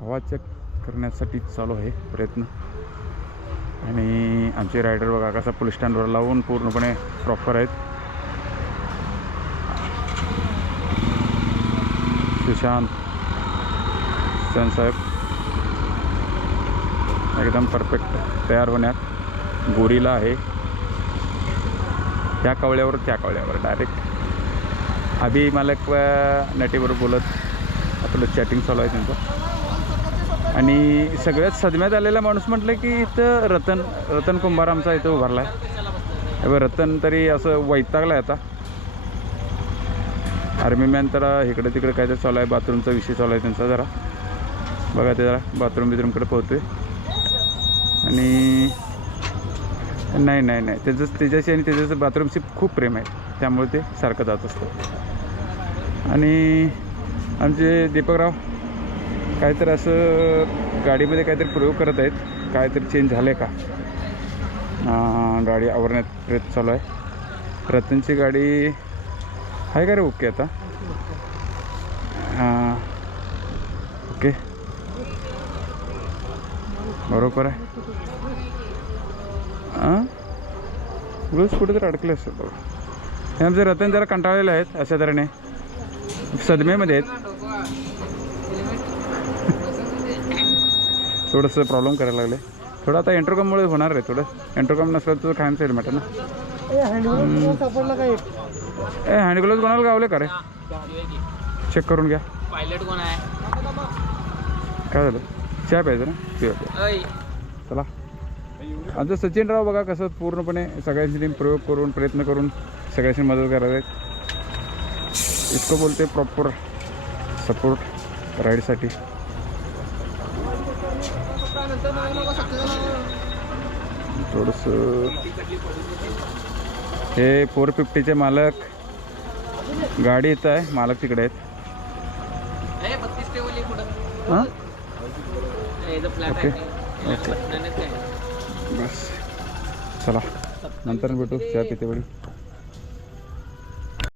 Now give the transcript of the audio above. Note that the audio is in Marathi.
हवा चेक करण्यासाठी चालू आहे प्रयत्न. आणि आमचे रायडर बघा कसा पोलीस स्टँडवर लावून पूर्णपणे प्रॉपर आहेत. सुशांत साहेब एकदम परफेक्ट तयार होण्यात. गोरीला आहे त्या कवळ्यावर त्या कवळ्यावर डायरेक्ट. आधी मालक नटीबरोबर बोलत आपलं चॅटिंग चालू आहे त्यांचं. आणि सगळ्यात सदम्यात आलेला माणूस म्हटलं की इथं रतन कुंभार आमचा इथं उभारला आहे. रतन तरी असं वैतागला आहे आता. आर्मी मॅन तर इकडे तिकडे काहीतरी चालू आहे. बाथरूमचा विषय चालू आहे त्यांचा. जरा बघा ते जरा बाथरूमकडे पोहतोय. आणि नाही त्याच्याशी आणि त्याच्याचं बाथरूमशी खूप प्रेम आहे त्यामुळे ते सारखं जात असतं. आणि आमचे दीपकराव काहीतरी असं गाडीमध्ये काहीतरी प्रयोग करत आहेत. काहीतरी चेंज झालं आहे का गाडी आवरण्यात प्रयत्न चालू आहे. रतनची गाडी आहे का रे ओके आता? हां ओके बरोबर आहे. हां रोज कुठे तर अडकले असतं बघा. हे आमचे रतन जरा कंटाळलेले आहेत अशा तऱ्हेने सदमेमध्ये आहेत. थोडंसं प्रॉब्लेम करायला लागले. थोडं आता एंट्रोकॉममुळे होणार आहे. थोडं एंट्रोकॉम नसलं तर कायमचं हेल्मेट आहे ना. हँड ग्लोव्ज कोणाला गावले का रे? चेक करून घ्या. पायलट कोण आहे? काय झालं? चहा प्यायचं ना? पिवा. चला आमचं सचिनराव बघा कसं पूर्णपणे सगळ्यांची प्रयोग करून प्रयत्न करून सगळ्यांची मदत करायला आहेत. इतकं बोलते प्रॉपर सपोर्ट राईडसाठी. थोडंसं हे 450चे मालक गाडी इथं आहे. मालक तिकडे आहेत. हां ओके ओके बस चला नंतर भेटू चहा पिते वेळी.